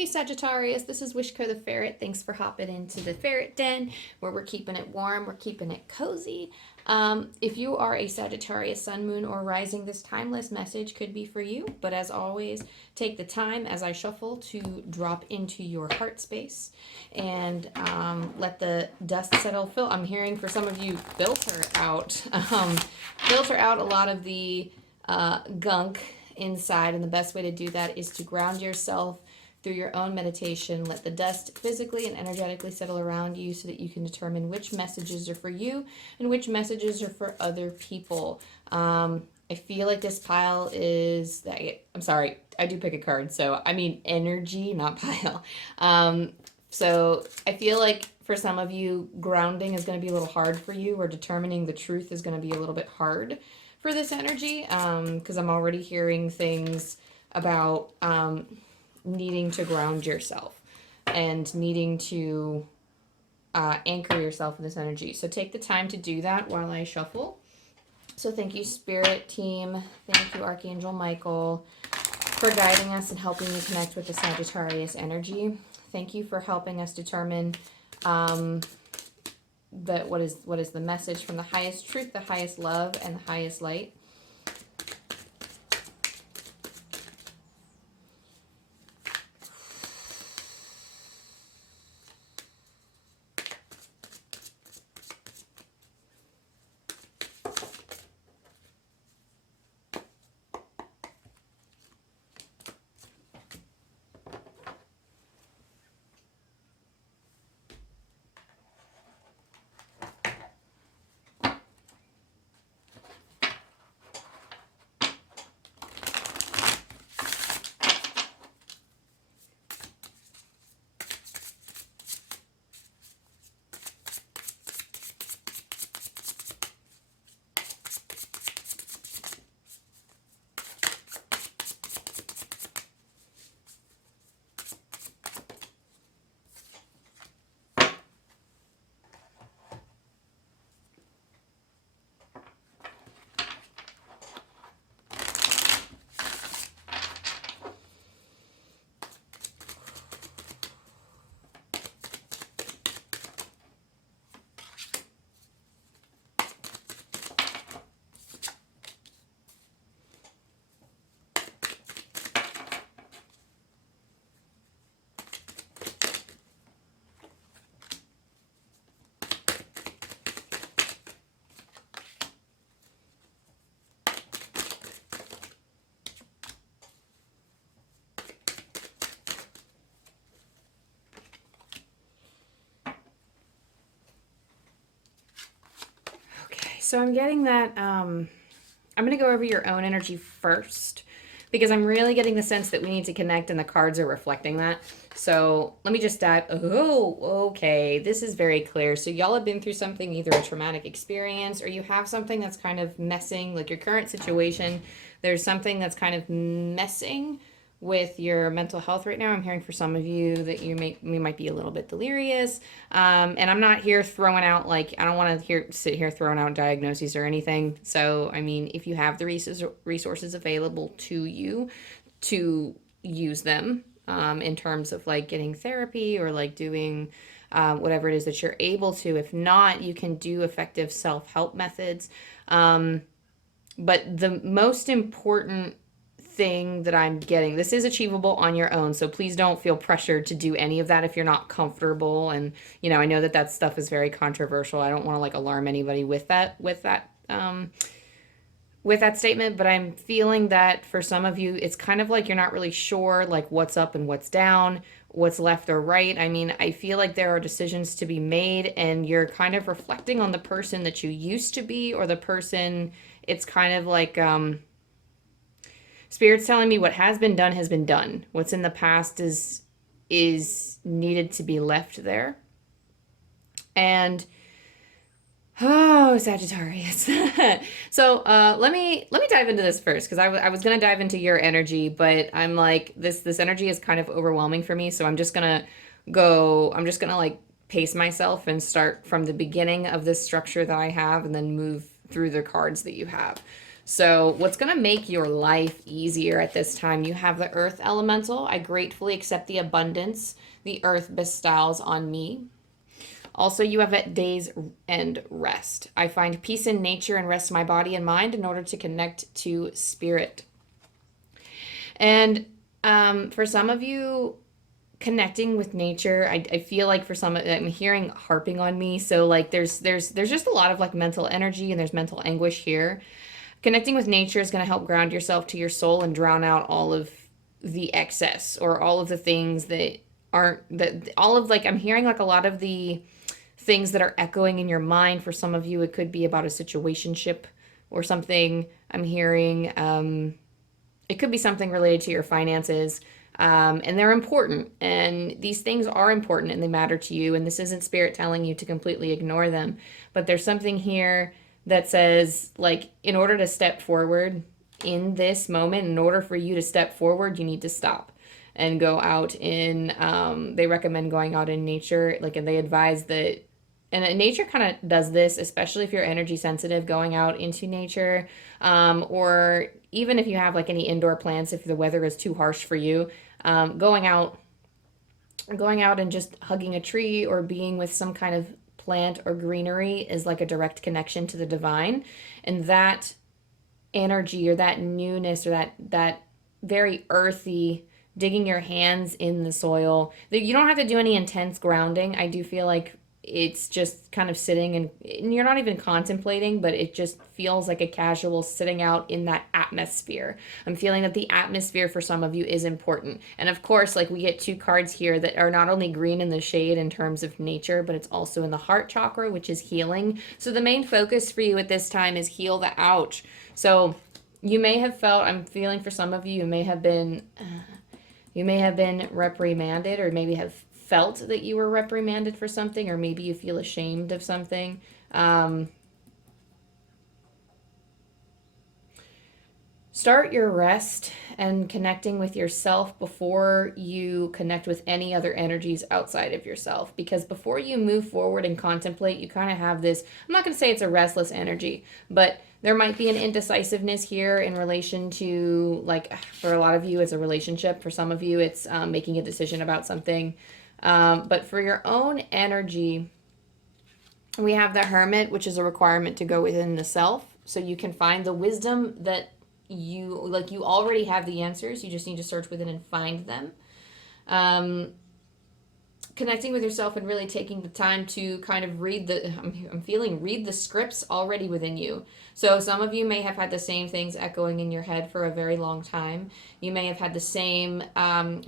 Hey Sagittarius, this is Wishko the Ferret. Thanks for hopping into the Ferret Den where we're keeping it warm, we're keeping it cozy. If you are a Sagittarius, Sun, Moon, or Rising, this timeless message could be for you. But as always, take the time as I shuffle to drop into your heart space and let the dust settle. I'm hearing for some of you, filter out. Filter out a lot of the gunk inside, and the best way to do that is to ground yourself through your own meditation. Let the dust physically and energetically settle around you so that you can determine which messages are for you and which messages are for other people. I feel like this pile is, I'm sorry, I do pick a card, so I mean energy, not pile. So I feel like for some of you, grounding is going to be a little hard for you, or determining the truth is going to be a little bit hard for this energy, because I'm already hearing things about needing to ground yourself and needing to anchor yourself in this energy. So take the time to do that while I shuffle. So thank you, Spirit Team. Thank you, Archangel Michael, for guiding us and helping me connect with the Sagittarius energy. Thank you for helping us determine that what is the message from the highest truth, the highest love, and the highest light. So I'm getting that, I'm going to go over your own energy first, because I'm really getting the sense that we need to connect and the cards are reflecting that. So let me just dive. Oh, okay. This is very clear. So y'all have been through something, either a traumatic experience or you have something that's kind of messing, like your current situation. There's something that's kind of messing with your mental health right now. I'm hearing for some of you that you might be a little bit delirious. And I'm not here throwing out, like, I don't want to sit here throwing out diagnoses or anything. So, I mean, if you have the resources available to you, to use them in terms of like getting therapy or like doing whatever it is that you're able to. If not, you can do effective self-help methods. But the most important thing that I'm getting, this is achievable on your own, so please don't feel pressured to do any of that if you're not comfortable. And you know, I know that stuff is very controversial. I don't want to like alarm anybody with that statement, but I'm feeling that for some of you it's kind of like you're not really sure like what's up and what's down, what's left or right. I mean, I feel like there are decisions to be made and you're kind of reflecting on the person that you used to be, or the person, it's kind of like Spirit's telling me what has been done. What's in the past is needed to be left there. And oh, Sagittarius. So let me dive into this first, because I was gonna dive into your energy, but I'm like, this energy is kind of overwhelming for me. So I'm just gonna like pace myself and start from the beginning of this structure that I have, and then move through the cards that you have. So what's going to make your life easier at this time? You have the earth elemental. I gratefully accept the abundance the earth bestows on me. Also, you have at day's end rest. I find peace in nature and rest my body and mind in order to connect to spirit. And for some of you, connecting with nature, I feel like for some, I'm hearing harping on me. So like there's just a lot of like mental energy and there's mental anguish here. Connecting with nature is going to help ground yourself to your soul and drown out all of the excess or all of the things that aren't, that all of like, I'm hearing like a lot of the things that are echoing in your mind. For some of you, it could be about a situationship or something. I'm hearing it could be something related to your finances. And they're important. And these things are important and they matter to you. And this isn't spirit telling you to completely ignore them. But there's something here that says, like, in order to step forward in this moment, in order for you to step forward, you need to stop and go out in, they recommend going out in nature. Like, and they advise that, and nature kind of does this, especially if you're energy sensitive, going out into nature, or even if you have like any indoor plants, if the weather is too harsh for you, going out and just hugging a tree or being with some kind of plant or greenery is like a direct connection to the divine. And that energy or that newness or that very earthy, digging your hands in the soil, that you don't have to do any intense grounding. I do feel like it's just kind of sitting and you're not even contemplating, but it just feels like a casual sitting out in that atmosphere. I'm feeling that the atmosphere for some of you is important. And of course, like we get two cards here that are not only green in the shade in terms of nature, but it's also in the heart chakra, which is healing. So the main focus for you at this time is heal the ouch. So you may have felt, I'm feeling for some of you, you may have been reprimanded, or maybe have felt that you were reprimanded for something, or maybe you feel ashamed of something. Start your rest and connecting with yourself before you connect with any other energies outside of yourself. Because before you move forward and contemplate, you kind of have this, I'm not going to say it's a restless energy, but there might be an indecisiveness here in relation to, like, for a lot of you, it's a relationship. For some of you, it's making a decision about something. But for your own energy, we have the Hermit, which is a requirement to go within the self. So you can find the wisdom that you already have the answers. You just need to search within and find them. Connecting with yourself and really taking the time to kind of read the scripts already within you. So some of you may have had the same things echoing in your head for a very long time. You may have had the same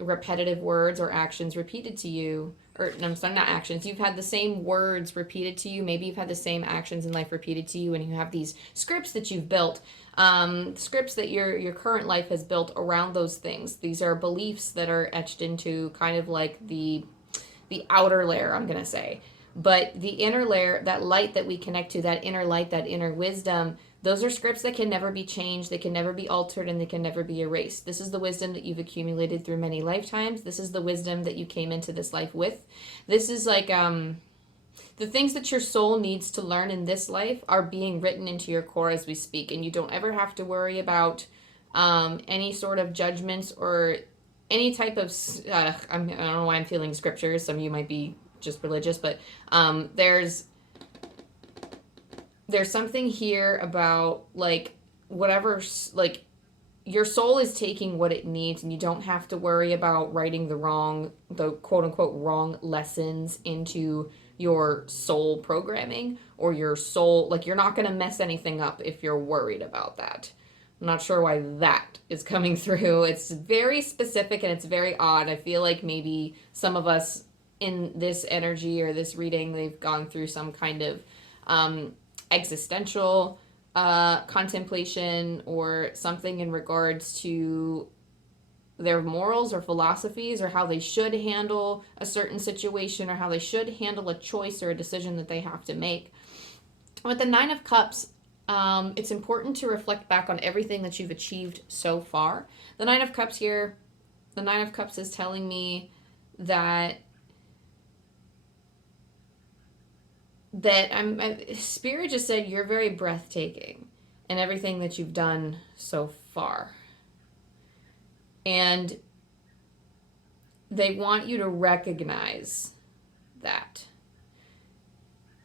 repetitive words or actions repeated to you. Or, no, I'm sorry, not actions. You've had the same words repeated to you. Maybe you've had the same actions in life repeated to you, and you have these scripts that you've built, scripts that your current life has built around those things. These are beliefs that are etched into kind of like the outer layer, I'm going to say. But the inner layer, that light that we connect to, that inner light, that inner wisdom, those are scripts that can never be changed, they can never be altered, and they can never be erased. This is the wisdom that you've accumulated through many lifetimes. This is the wisdom that you came into this life with. This is like the things that your soul needs to learn in this life are being written into your core as we speak, and you don't ever have to worry about any sort of judgments or any type of, I don't know why I'm feeling scriptures. Some of you might be just religious, but there's something here about like whatever, like your soul is taking what it needs, and you don't have to worry about writing the quote unquote wrong lessons into your soul programming or your soul. Like, you're not going to mess anything up if you're worried about that. I'm not sure why that is coming through. It's very specific and it's very odd. I feel like maybe some of us in this energy or this reading, they've gone through some kind of existential contemplation or something in regards to their morals or philosophies or how they should handle a certain situation or how they should handle a choice or a decision that they have to make. With the Nine of Cups, it's important to reflect back on everything that you've achieved so far. The Nine of Cups here, the Nine of Cups is telling me that Spirit just said you're very breathtaking. and everything that you've done so far. And they want you to recognize that.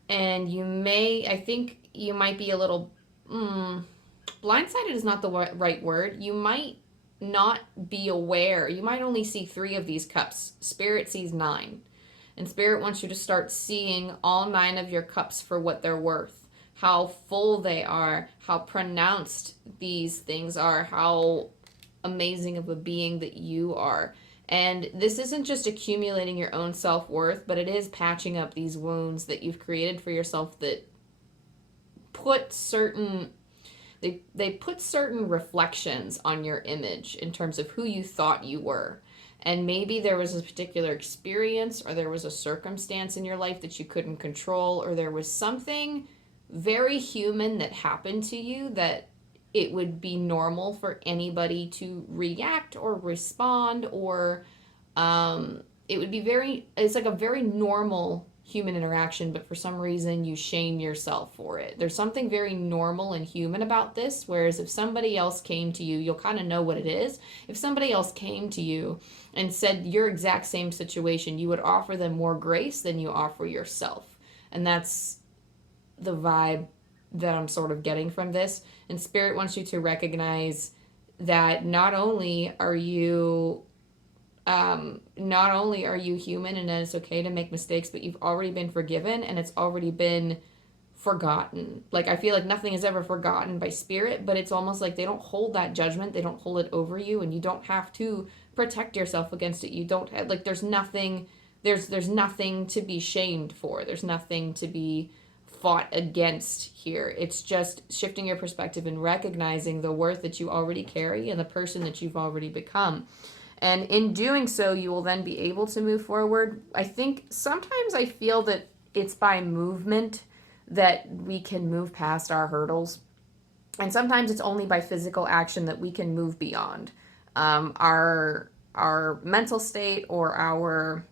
And I think you might be a little, blindsided is not the right word. You might not be aware. You might only see 3 of these cups. Spirit sees 9. And Spirit wants you to start seeing all 9 of your cups for what they're worth, how full they are, how pronounced these things are, how amazing of a being that you are. And this isn't just accumulating your own self-worth, but it is patching up these wounds that you've created for yourself that put certain they put certain reflections on your image in terms of who you thought you were. And maybe there was a particular experience, or there was a circumstance in your life that you couldn't control, or there was something very human that happened to you that it would be normal for anybody to react or respond, or it would be it's like a very normal human interaction, but for some reason you shame yourself for it. There's something very normal and human about this, whereas if somebody else came to you, you'll kind of know what it is. If somebody else came to you and said your exact same situation, you would offer them more grace than you offer yourself. And that's the vibe that I'm sort of getting from this. And Spirit wants you to recognize that not only are you human, and that it's okay to make mistakes, but you've already been forgiven, and it's already been forgotten. Like, I feel like nothing is ever forgotten by Spirit, but it's almost like they don't hold that judgment, they don't hold it over you, and you don't have to protect yourself against it. You don't have, like, there's nothing to be shamed for. There's nothing to be fought against here. It's just shifting your perspective and recognizing the worth that you already carry and the person that you've already become. And in doing so, you will then be able to move forward. I think sometimes I feel that it's by movement that we can move past our hurdles. And sometimes it's only by physical action that we can move beyond our mental state or our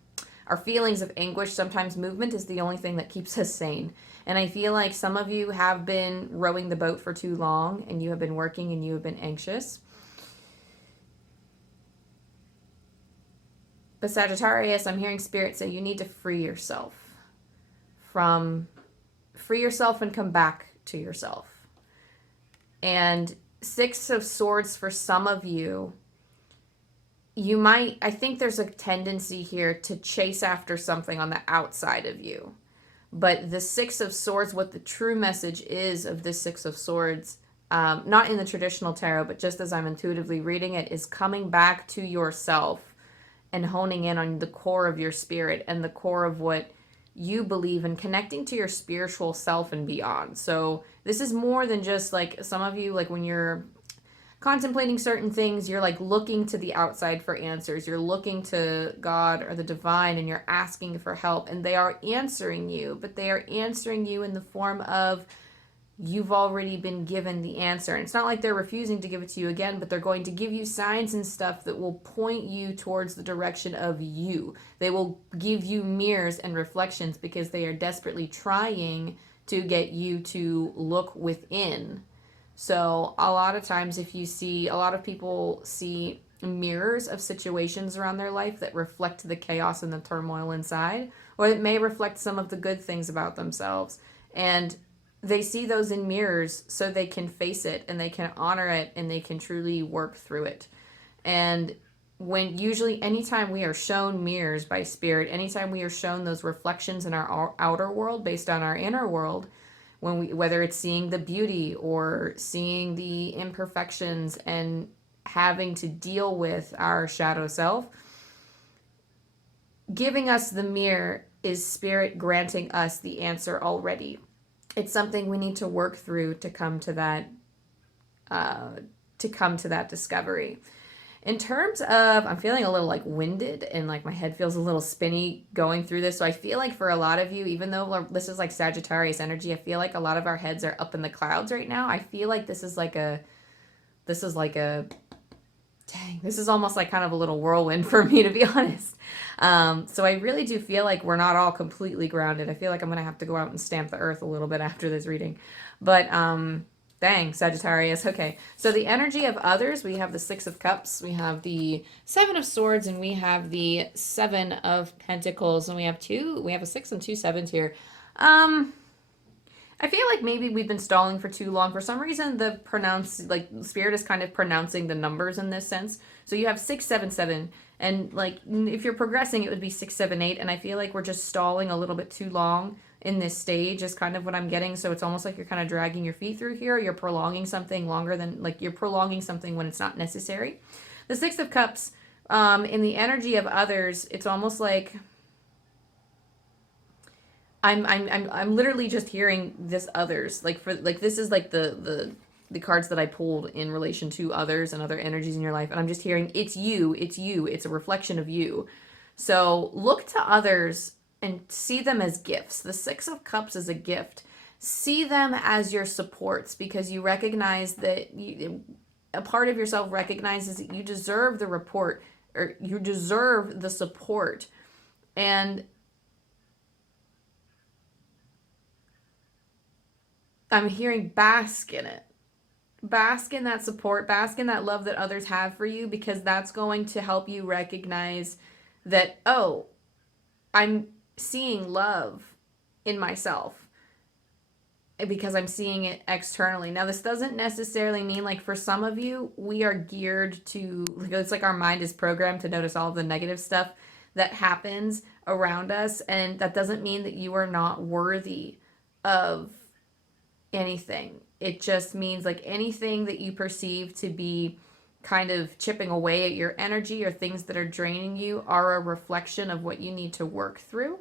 feelings of anguish. Sometimes movement is the only thing that keeps us sane. And I feel like some of you have been rowing the boat for too long, and you have been working and you have been anxious. But Sagittarius, I'm hearing Spirit say you need to free yourself and come back to yourself. And 6 of Swords for some of you, I think there's a tendency here to chase after something on the outside of you. But the 6 of Swords, what the true message is of this 6 of Swords, not in the traditional tarot, but just as I'm intuitively reading it, is coming back to yourself and honing in on the core of your spirit and the core of what you believe, and connecting to your spiritual self and beyond. So this is more than just like some of you, like when you're contemplating certain things, you're like looking to the outside for answers. You're looking to God or the divine, and you're asking for help, and they are answering you, but they are answering you in the form of you've already been given the answer. And it's not like they're refusing to give it to you again, but they're going to give you signs and stuff that will point you towards the direction of you. They will give you mirrors and reflections because they are desperately trying to get you to look within. So a lot of times, if you see, a lot of people see mirrors of situations around their life that reflect the chaos and the turmoil inside, or it may reflect some of the good things about themselves. And they see those in mirrors so they can face it and they can honor it and they can truly work through it. And anytime we are shown mirrors by Spirit, anytime we are shown those reflections in our outer world based on our inner world, whether it's seeing the beauty or seeing the imperfections and having to deal with our shadow self, giving us the mirror is Spirit granting us the answer already. It's something we need to work through to come to that discovery. In terms of, I'm feeling a little like winded and like my head feels a little spinny going through this. So I feel like for a lot of you, even though this is like Sagittarius energy, I feel like a lot of our heads are up in the clouds right now. I feel like this is almost like kind of a little whirlwind for me, to be honest. So I really do feel like we're not all completely grounded. I feel like I'm going to have to go out and stamp the earth a little bit after this reading. But Dang, Sagittarius. Okay, so the energy of others, we have the Six of Cups, we have the Seven of Swords, and we have the Seven of Pentacles, and we have a 6 and 2 sevens here. I feel like maybe we've been stalling for too long. For some reason, Spirit is kind of pronouncing the numbers in this sense. So you have 677, and like if you're progressing, it would be 678. And I feel like we're just stalling a little bit too long in this stage is kind of what I'm getting. So it's almost like you're kind of dragging your feet through here. You're prolonging something longer than, like you're prolonging something when it's not necessary. The Six of Cups, in the energy of others, it's almost like I'm literally just hearing this others, this is like the cards that I pulled in relation to others and other energies in your life, and I'm just hearing it's you, it's a reflection of you. So look to others and see them as gifts. The Six of Cups is a gift. See them as your supports, because you recognize that a part of yourself recognizes that you deserve the report, or you deserve the support. And I'm hearing bask in it. Bask in that support, bask in that love that others have for you, because that's going to help you recognize that, oh, I'm seeing love in myself because I'm seeing it externally. Now, this doesn't necessarily mean, like, for some of you, we are geared to, it's like our mind is programmed to notice all of the negative stuff that happens around us, and that doesn't mean that you are not worthy of anything. It just means, like, anything that you perceive to be kind of chipping away at your energy or things that are draining you are a reflection of what you need to work through.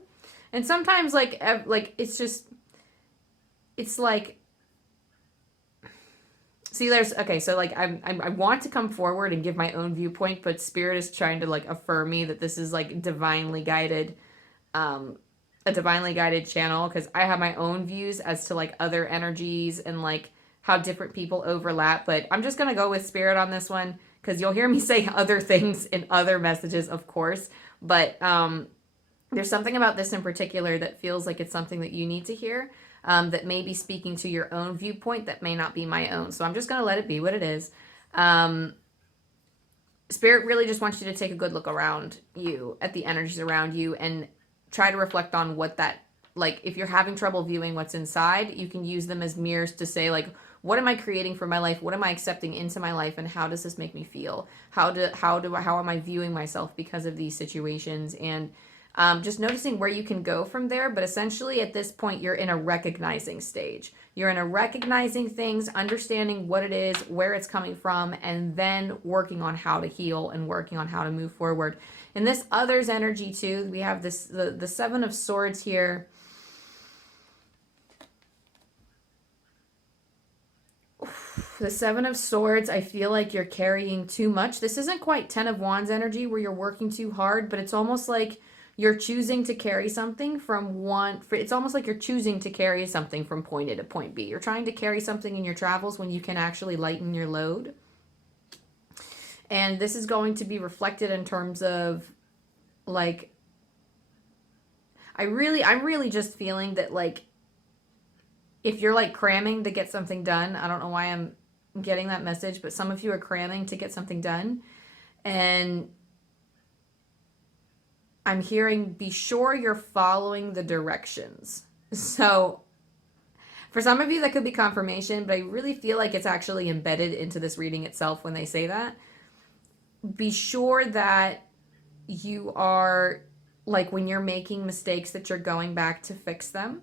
And sometimes like it's like, see, so like I want to come forward and give my own viewpoint, but Spirit is trying to like affirm me that this is like divinely guided, a divinely guided channel, because I have my own views as to like other energies and like how different people overlap. But I'm just going to go with Spirit on this one, because you'll hear me say other things in other messages, of course. But there's something about this in particular that feels like it's something that you need to hear, that may be speaking to your own viewpoint that may not be my own. So I'm just going to let it be what it is. Spirit really just wants you to take a good look around you, at the energies around you, and try to reflect on what that, like, if you're having trouble viewing what's inside, you can use them as mirrors to say, like, what am I creating for my life? What am I accepting into my life? And how does this make me feel? How am I viewing myself because of these situations? And just noticing where you can go from there. But essentially at this point, you're in a recognizing stage. You're in a recognizing things, understanding what it is, where it's coming from, and then working on how to heal and working on how to move forward. In this others energy too, we have this the Seven of Swords here. The Seven of Swords, I feel like you're carrying too much. This isn't quite Ten of Wands energy where you're working too hard, but it's almost like you're choosing to carry something it's almost like you're choosing to carry something from point A to point B. You're trying to carry something in your travels when you can actually lighten your load. And this is going to be reflected in terms of, like, I'm really just feeling that, like, if you're like cramming to get something done, I don't know why I'm getting that message, but some of you are cramming to get something done. And I'm hearing, be sure you're following the directions. So for some of you, that could be confirmation, but I really feel like it's actually embedded into this reading itself when they say that. Be sure that you are, like, when you're making mistakes, that you're going back to fix them.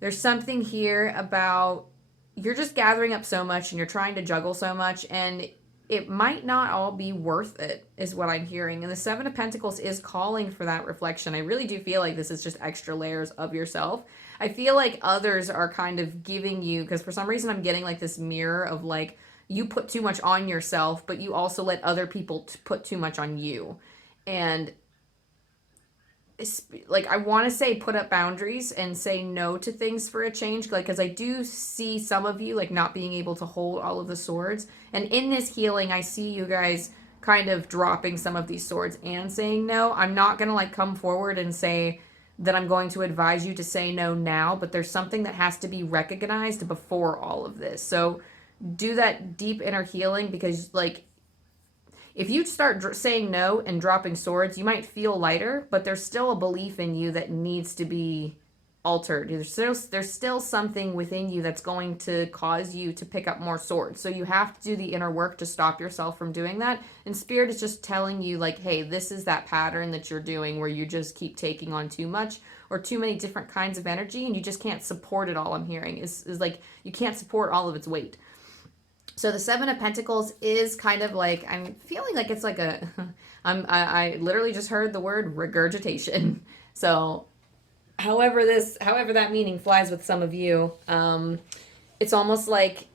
There's something here about you're just gathering up so much and you're trying to juggle so much, and it might not all be worth it, is what I'm hearing. And the Seven of Pentacles is calling for that reflection. I really do feel like this is just extra layers of yourself. I feel like others are kind of giving you, because for some reason I'm getting like this mirror of, like, you put too much on yourself, but you also let other people put too much on you. And like, I want to say put up boundaries and say no to things for a change, like, because I do see some of you like not being able to hold all of the swords, and in this healing I see you guys kind of dropping some of these swords and saying no. I'm not gonna like come forward and say that I'm going to advise you to say no now, but there's something that has to be recognized before all of this. So do that deep inner healing, because like if you start saying no and dropping swords, you might feel lighter, but there's still a belief in you that needs to be altered. There's still something within you that's going to cause you to pick up more swords. So you have to do the inner work to stop yourself from doing that. And Spirit is just telling you like, hey, this is that pattern that you're doing where you just keep taking on too much or too many different kinds of energy, and you just can't support it all. I'm hearing is like you can't support all of its weight. So the Seven of Pentacles is kind of like, I'm feeling like it's like a, I literally just heard the word regurgitation. So however that meaning flies with some of you, it's almost like,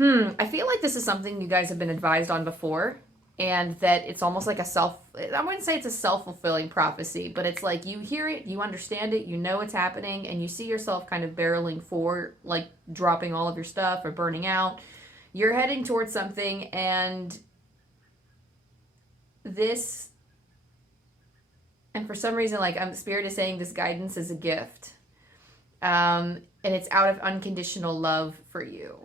I feel like this is something you guys have been advised on before, and that it's almost like I wouldn't say it's a self-fulfilling prophecy, but it's like you hear it, you understand it, you know it's happening, and you see yourself kind of barreling for, like dropping all of your stuff or burning out. You're heading towards something, and this, and for some reason, like Spirit is saying this guidance is a gift. And it's out of unconditional love for you.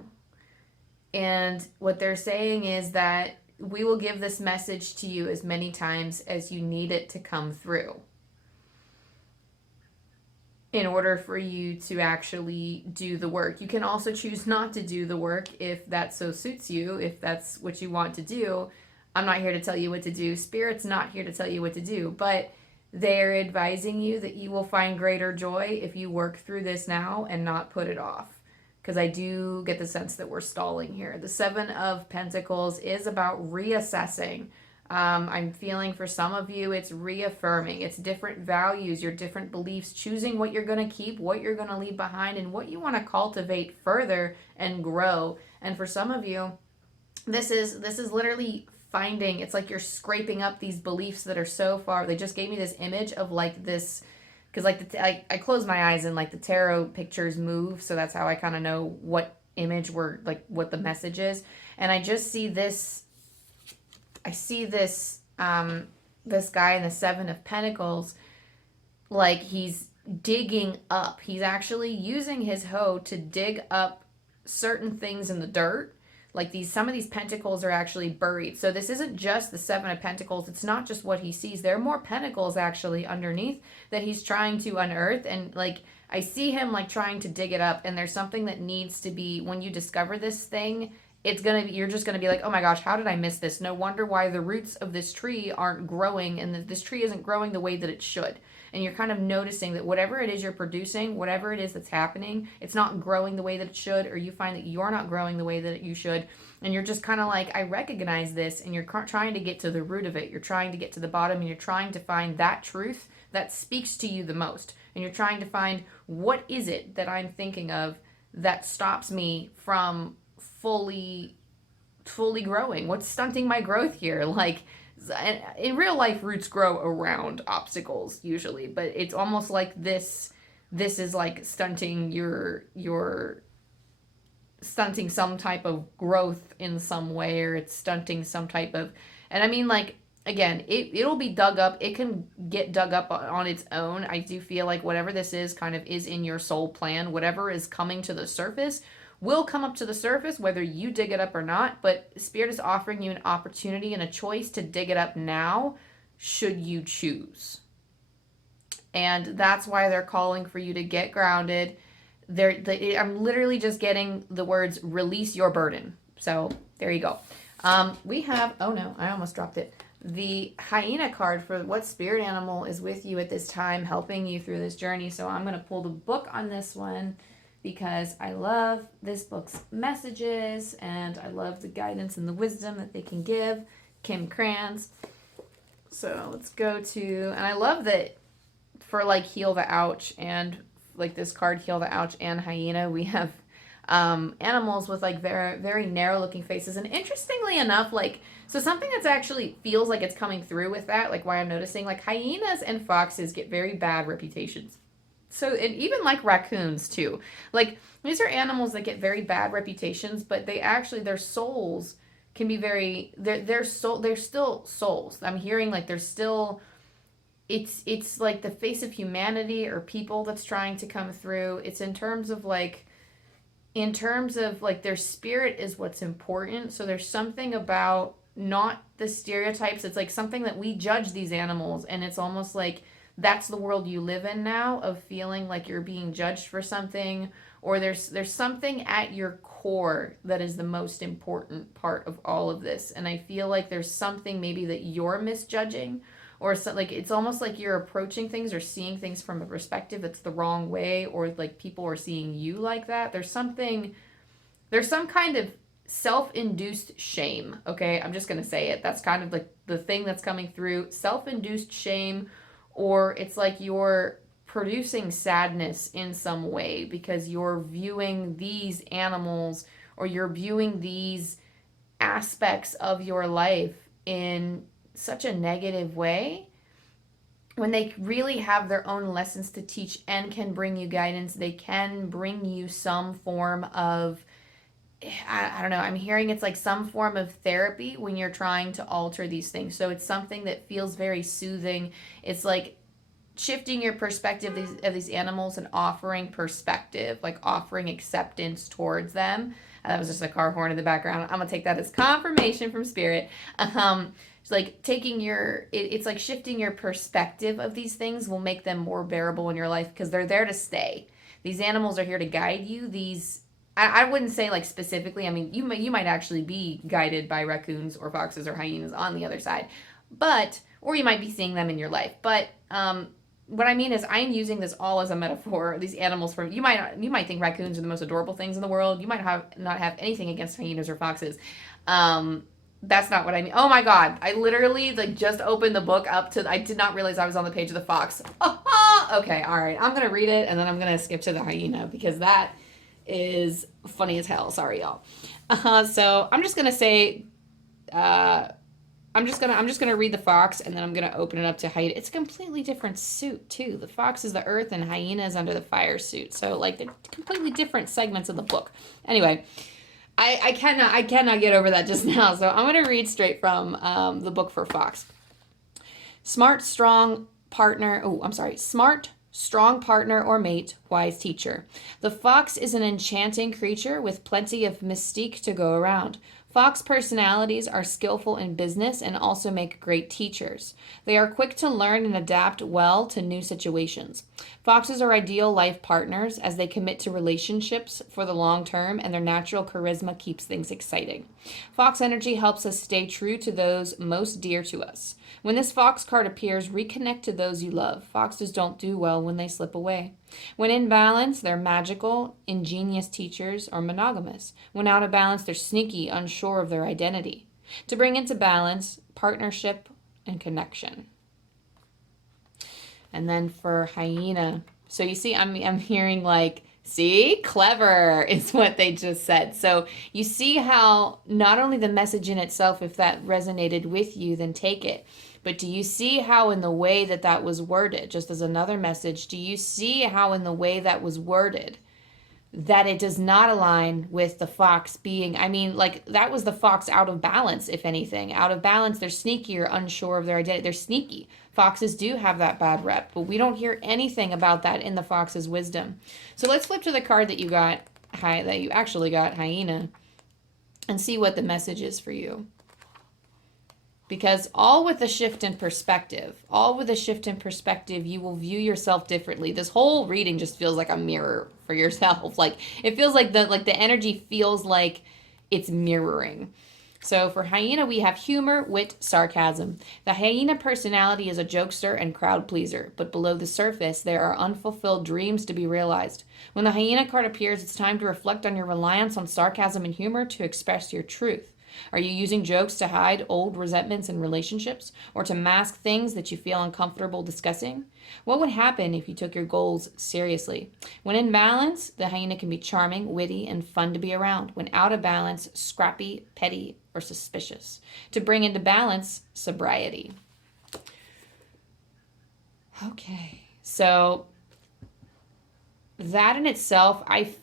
And what they're saying is that we will give this message to you as many times as you need it to come through in order for you to actually do the work. You can also choose not to do the work if that so suits you, if that's what you want to do. I'm not here to tell you what to do. Spirit's not here to tell you what to do, but they're advising you that you will find greater joy if you work through this now and not put it off. Because I do get the sense that we're stalling here. The Seven of Pentacles is about reassessing. I'm feeling for some of you, it's reaffirming. It's different values, your different beliefs, choosing what you're going to keep, what you're going to leave behind, and what you want to cultivate further and grow. And for some of you, this is literally finding, it's like you're scraping up these beliefs that are so far. They just gave me this image of like this, because like I close my eyes and like the tarot pictures move, so that's how I kind of know what image we're like, what the message is. And I just see this, I see this this guy in the Seven of Pentacles, like he's digging up. He's actually using his hoe to dig up certain things in the dirt. Like some of these pentacles are actually buried. So this isn't just the Seven of Pentacles. It's not just what he sees. There are more pentacles actually underneath that he's trying to unearth. And like, I see him like trying to dig it up. And there's something that needs to be, when you discover this thing, you're just going to be like, oh my gosh, how did I miss this? No wonder why the roots of this tree aren't growing, and this tree isn't growing the way that it should. And you're kind of noticing that whatever it is you're producing, whatever it is that's happening, it's not growing the way that it should, or you find that you're not growing the way that you should. And you're just kind of like, I recognize this, and you're trying to get to the root of it. You're trying to get to the bottom, and you're trying to find that truth that speaks to you the most. And you're trying to find, what is it that I'm thinking of that stops me from fully growing? What's stunting my growth here? Like, in real life, roots grow around obstacles usually, but it's almost like this is like stunting your stunting some type of growth in some way, or it's stunting some type of, and I mean, like, again, it'll be dug up. It can get dug up on its own. I do feel like whatever this is kind of is in your soul plan. Whatever is coming to the surface will come up to the surface, whether you dig it up or not. But Spirit is offering you an opportunity and a choice to dig it up now, should you choose. And that's why they're calling for you to get grounded. I'm literally just getting the words, release your burden. So there you go. We have, oh no, I almost dropped it. The hyena card for what spirit animal is with you at this time, helping you through this journey. So I'm going to pull the book on this one, because I love this book's messages, and I love the guidance and the wisdom that they can give. Kim Krans. So let's go to, and I love that for like heal the ouch, and like this card, heal the ouch and hyena, we have animals with like very, very narrow looking faces. And interestingly enough, like, so something that's actually feels like it's coming through with that, like why I'm noticing, like hyenas and foxes get very bad reputations. So, and even like raccoons too. Like, these are animals that get very bad reputations, but they actually, their souls can be very, they're still souls. I'm hearing like there's still it's like the face of humanity or people that's trying to come through. It's in terms of like their spirit is what's important. So there's something about not the stereotypes. It's like something that we judge these animals, and it's almost like that's the world you live in now, of feeling like you're being judged for something, or there's something at your core that is the most important part of all of this. And I feel like there's something maybe that you're misjudging, or so, like it's almost like you're approaching things or seeing things from a perspective that's the wrong way, or like people are seeing you like that. There's some kind of self-induced shame. Okay, I'm just gonna say it. That's kind of like the thing that's coming through. Self-induced shame, or it's like you're producing sadness in some way because you're viewing these animals, or you're viewing these aspects of your life in such a negative way, when they really have their own lessons to teach and can bring you guidance. They can bring you some form of, I don't know, I'm hearing it's like some form of therapy when you're trying to alter these things. So it's something that feels very soothing. It's like shifting your perspective of these animals and offering perspective, like offering acceptance towards them. That was just a car horn in the background. I'm gonna take that as confirmation from spirit. It's like it's like shifting your perspective of these things will make them more bearable in your life, because they're there to stay. These animals are here to guide you. I wouldn't say like specifically. I mean, you might actually be guided by raccoons or foxes or hyenas on the other side, or you might be seeing them in your life. But what I mean is, I'm using this all as a metaphor. These animals, you might think raccoons are the most adorable things in the world. You might not have anything against hyenas or foxes. That's not what I mean. Oh my God. I literally like just opened the book up I did not realize I was on the page of the fox. Okay. All right. I'm going to read it, and then I'm going to skip to the hyena, because that is funny as hell. Sorry, y'all. So I'm just going to say, I'm just gonna read the fox, and then I'm gonna open it up to hyena. It's a completely different suit too. The fox is the earth, and hyena is under the fire suit. So like they're completely different segments of the book. Anyway, I cannot get over that just now. So I'm gonna read straight from the book for fox. Smart, strong partner or mate, wise teacher. The fox is an enchanting creature with plenty of mystique to go around. Fox personalities are skillful in business and also make great teachers. They are quick to learn and adapt well to new situations. Foxes are ideal life partners as they commit to relationships for the long term, and their natural charisma keeps things exciting. Fox energy helps us stay true to those most dear to us. When this fox card appears, reconnect to those you love. Foxes don't do well when they slip away. When in balance, they're magical, ingenious teachers, or monogamous. When out of balance, they're sneaky, unsure of their identity. To bring into balance, partnership and connection. And then for hyena. So you see, I'm hearing like, see, clever is what they just said. So you see how not only the message in itself, if that resonated with you, then take it. But do you see how in the way that was worded, just as another message, do you see how in the way that was worded, that it does not align with the fox being, I mean, like that was the fox out of balance, if anything. Out of balance, they're sneaky or unsure of their identity. They're sneaky. Foxes do have that bad rep, but we don't hear anything about that in the fox's wisdom. So let's flip to the card that you got, that you actually got, hyena, and see what the message is for you. Because all with a shift in perspective, you will view yourself differently. This whole reading just feels like a mirror for yourself. Like it feels like the energy feels like it's mirroring. So for hyena, we have humor, wit, sarcasm. The hyena personality is a jokester and crowd pleaser, but below the surface, there are unfulfilled dreams to be realized. When the hyena card appears, it's time to reflect on your reliance on sarcasm and humor to express your truth. Are you using jokes to hide old resentments in relationships, or to mask things that you feel uncomfortable discussing? What would happen if you took your goals seriously? When in balance, the hyena can be charming, witty, and fun to be around. When out of balance, scrappy, petty, or suspicious. To bring into balance, sobriety. Okay, so that in itself, I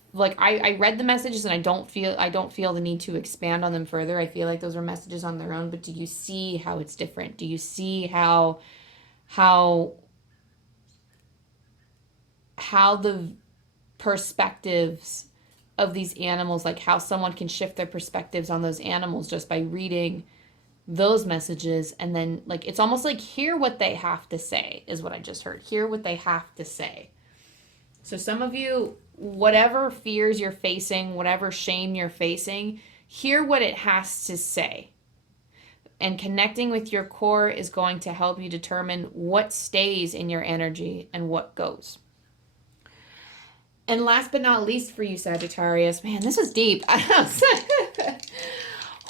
read the messages and I don't feel the need to expand on them further. I feel like those are messages on their own, but do you see how it's different? Do you see how how the perspectives of these animals, like how someone can shift their perspectives on those animals just by reading those messages. And then, like, it's almost like hear what they have to say is what I just heard. Hear what they have to say. So some of you, whatever fears you're facing, whatever shame you're facing, hear what it has to say. And connecting with your core is going to help you determine what stays in your energy and what goes. And last but not least for you, Sagittarius, man, this is deep.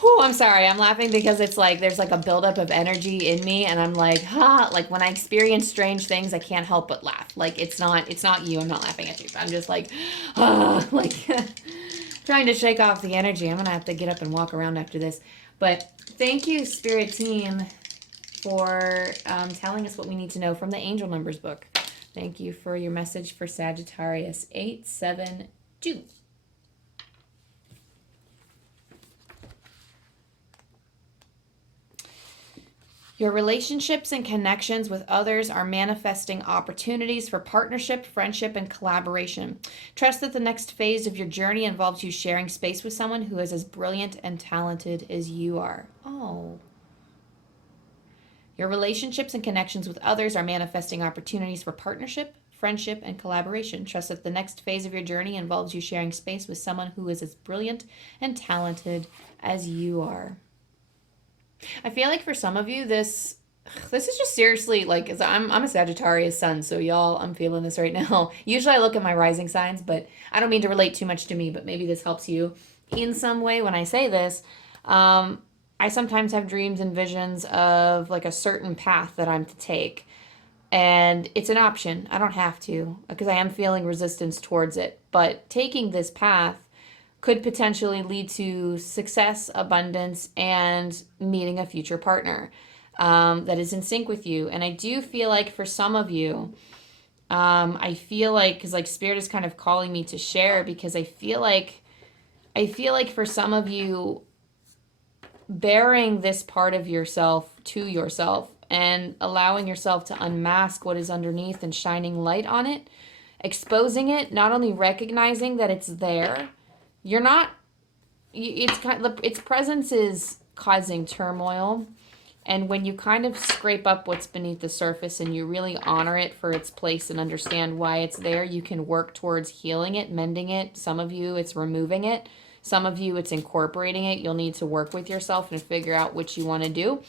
Oh, I'm sorry. I'm laughing because it's like there's like a buildup of energy in me, and I'm like, like when I experience strange things, I can't help but laugh. Like it's not you. I'm not laughing at you. I'm just like, like trying to shake off the energy. I'm gonna have to get up and walk around after this. But thank you, Spirit Team, for telling us what we need to know from the Angel Numbers book. Thank you for your message for Sagittarius 872. Your relationships and connections with others are manifesting opportunities for partnership, friendship, and collaboration. Trust that the next phase of your journey involves you sharing space with someone who is as brilliant and talented as you are. Oh. Your relationships and connections with others are manifesting opportunities for partnership, friendship, and collaboration. Trust that the next phase of your journey involves you sharing space with someone who is as brilliant and talented as you are. I feel like for some of you, this is just seriously like, I'm a Sagittarius sun, so y'all, I'm feeling this right now. Usually I look at my rising signs, but I don't mean to relate too much to me, but maybe this helps you in some way when I say this. I sometimes have dreams and visions of like a certain path that I'm to take, and it's an option. I don't have to, because I am feeling resistance towards it, but taking this path could potentially lead to success, abundance, and meeting a future partner that is in sync with you. And I do feel like for some of you, I feel like, because like Spirit is kind of calling me to share, because I feel like for some of you, bearing this part of yourself to yourself and allowing yourself to unmask what is underneath and shining light on it, exposing it, not only recognizing that it's there, its presence is causing turmoil. And when you kind of scrape up what's beneath the surface and you really honor it for its place and understand why it's there, you can work towards healing it, mending it. Some of you, it's removing it. Some of you, it's incorporating it. You'll need to work with yourself and figure out what you want to do.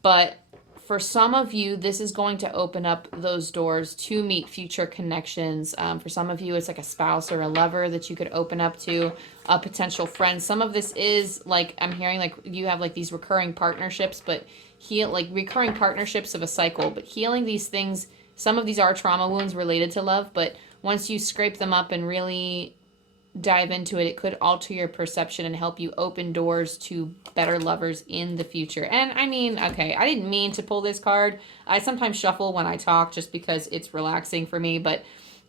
But for some of you, this is going to open up those doors to meet future connections. For some of you, it's like a spouse or a lover that you could open up to, a potential friend. Some of this is like, I'm hearing like you have like these recurring partnerships, but recurring partnerships of a cycle, but healing these things. Some of these are trauma wounds related to love, but once you scrape them up and really dive into it, it could alter your perception and help you open doors to better lovers in the future. And I mean, okay, I didn't mean to pull this card. I sometimes shuffle when I talk just because it's relaxing for me, but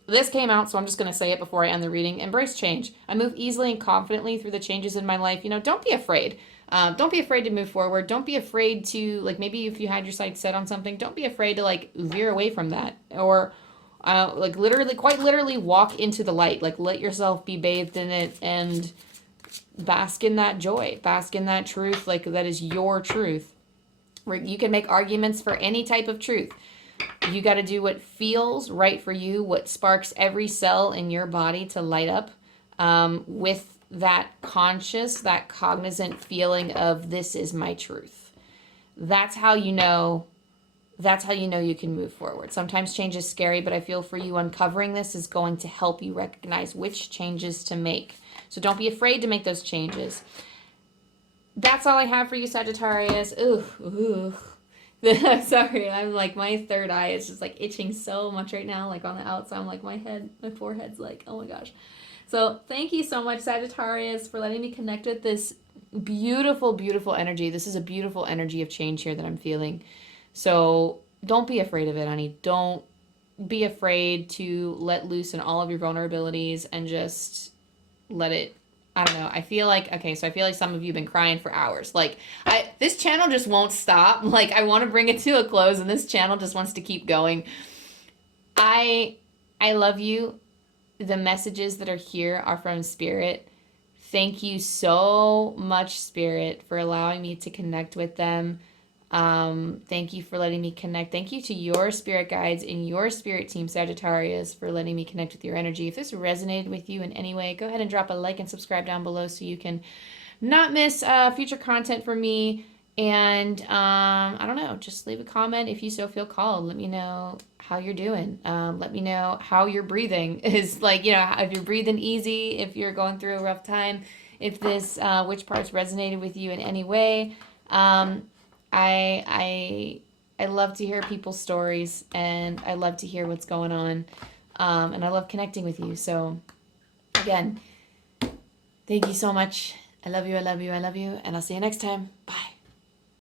this came out, so I'm just going to say it before I end the reading. Embrace change. I move easily and confidently through the changes in my life. Don't be afraid. Don't be afraid to move forward. Don't be afraid to, like, maybe if you had your sights set on something, don't be afraid to, like, veer away from that. Or like literally, quite literally walk into the light. Like let yourself be bathed in it and bask in that joy, bask in that truth. Like that is your truth. Where you can make arguments for any type of truth. You got to do what feels right for you, what sparks every cell in your body to light up with that conscious, that cognizant feeling of this is my truth. That's how you know you can move forward. Sometimes change is scary, but I feel for you uncovering this is going to help you recognize which changes to make. So don't be afraid to make those changes. That's all I have for you, Sagittarius. Ooh. Sorry, I'm like, my third eye is just like itching so much right now, like on the outside. I'm like, my forehead's like, oh my gosh. So thank you so much, Sagittarius, for letting me connect with this beautiful, beautiful energy. This is a beautiful energy of change here that I'm feeling. So don't be afraid of it, honey. Don't be afraid to let loose in all of your vulnerabilities and just let it I don't know. I feel like, okay, so I feel like some of you have been crying for hours. Like, this channel just won't stop. Like, I want to bring it to a close, and this channel just wants to keep going. I love you. The messages that are here are from Spirit. Thank you so much, Spirit, for allowing me to connect with them. Thank you for letting me connect. Thank you to your spirit guides and your spirit team, Sagittarius, for letting me connect with your energy. If this resonated with you in any way, go ahead and drop a like and subscribe down below so you can not miss future content from me. And I don't know, just leave a comment if you so feel called. Let me know how you're doing. Let me know how you're breathing. Is like, you know, if you're breathing easy, if you're going through a rough time, if this which parts resonated with you in any way. I love to hear people's stories, and I love to hear what's going on, and I love connecting with you. So again, thank you so much. I love you, I love you, I love you, and I'll see you next time. Bye.